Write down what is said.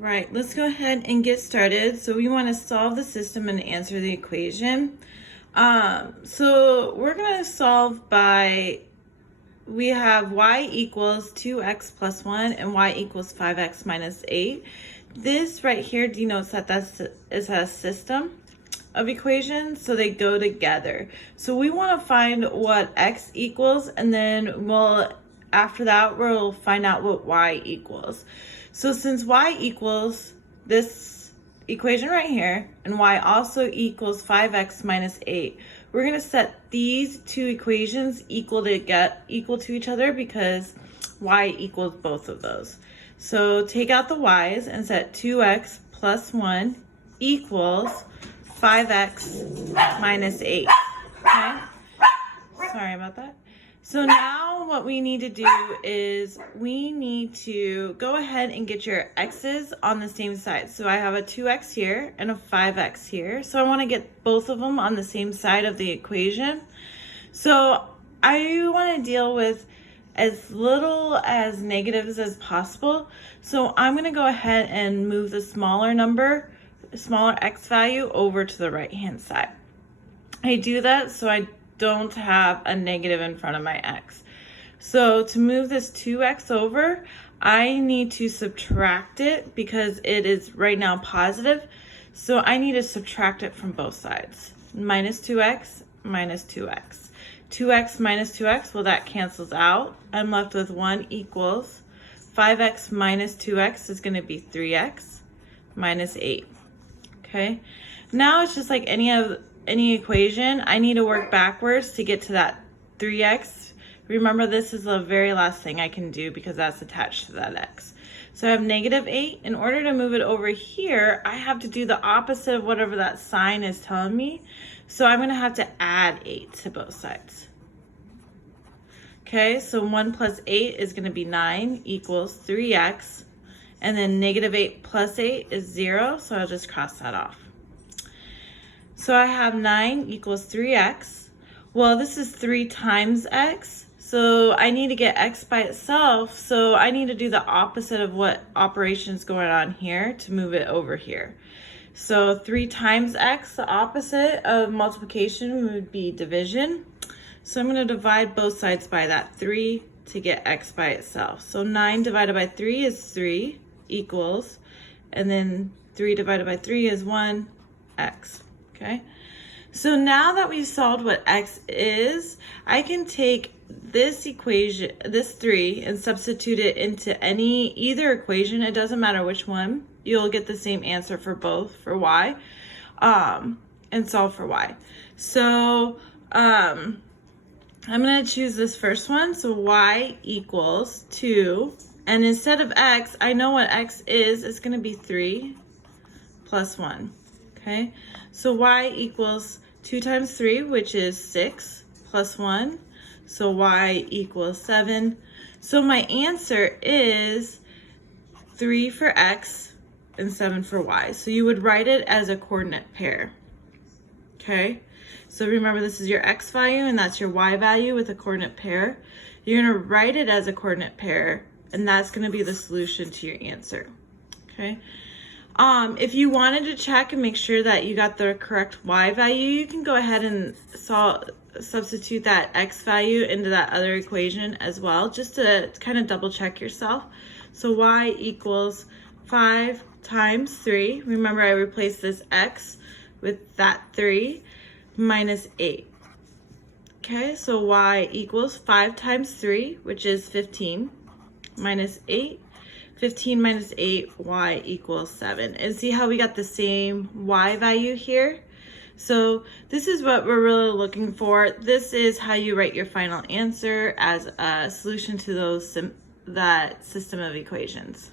right, let's go ahead and get started. So we want to solve the system and answer the equation. So we're going to solve by, we have y equals 2x plus 1 and y equals 5x minus 8. This right here denotes that is a system of equations, so they go together. So we want to find what x equals, and then after that we'll find out what y equals. So since y equals this equation right here, and y also equals 5x minus 8, we're going to set these two equations equal to each other because y equals both of those. So take out the y's and set 2x plus 1 equals 5x minus 8. Okay? Sorry about that. So now what we need to do is we need to go ahead and get your x's on the same side. So I have a 2x here and a 5x here. So I want to get both of them on the same side of the equation. So I want to deal with as little as negatives as possible. So I'm going to go ahead and move the smaller x value over to the right hand side. I do that so I don't have a negative in front of my x. So to move this 2x over, I need to subtract it because it is right now positive. So I need to subtract it from both sides. Minus 2x minus 2x. 2x minus 2x, well, that cancels out. I'm left with 1 equals 5x minus 2x is going to be 3x minus 8. Okay, now it's just like any equation. I need to work backwards to get to that 3x. Remember, this is the very last thing I can do because that's attached to that x. So I have negative 8. In order to move it over here, I have to do the opposite of whatever that sign is telling me. So I'm going to have to add 8 to both sides. Okay, so 1 plus 8 is going to be 9 equals 3x. And then negative 8 plus 8 is 0, so I'll just cross that off. So I have 9 equals 3x. Well, this is 3 times x, so I need to get x by itself, so I need to do the opposite of what operation is going on here to move it over here. So 3 times x, the opposite of multiplication would be division. So I'm going to divide both sides by that 3 to get x by itself. So 9 divided by 3 is 3 equals, and then 3 divided by 3 is 1x. Okay, so now that we've solved what x is, I can take this equation, this 3, and substitute it into either equation. It doesn't matter which one. You'll get the same answer for both, for y, and solve for y. So I'm going to choose this first one. So y equals 2, and instead of x, I know what x is. It's going to be 3 plus 1. Okay, so y equals 2 times 3, which is 6, plus 1. So y equals 7. So my answer is 3 for x and 7 for y. So you would write it as a coordinate pair. Okay, so remember, this is your x value and that's your y value with a coordinate pair. You're going to write it as a coordinate pair, and that's going to be the solution to your answer. Okay. If you wanted to check and make sure that you got the correct y value, you can go ahead and substitute that x value into that other equation as well, just to kind of double check yourself. So y equals 5 times 3. Remember, I replaced this x with that 3 minus 8. Okay, so y equals 5 times 3, which is 15, minus 8. 15 minus 8, y equals 7. And see how we got the same y value here? So this is what we're really looking for. This is how you write your final answer as a solution to that system of equations.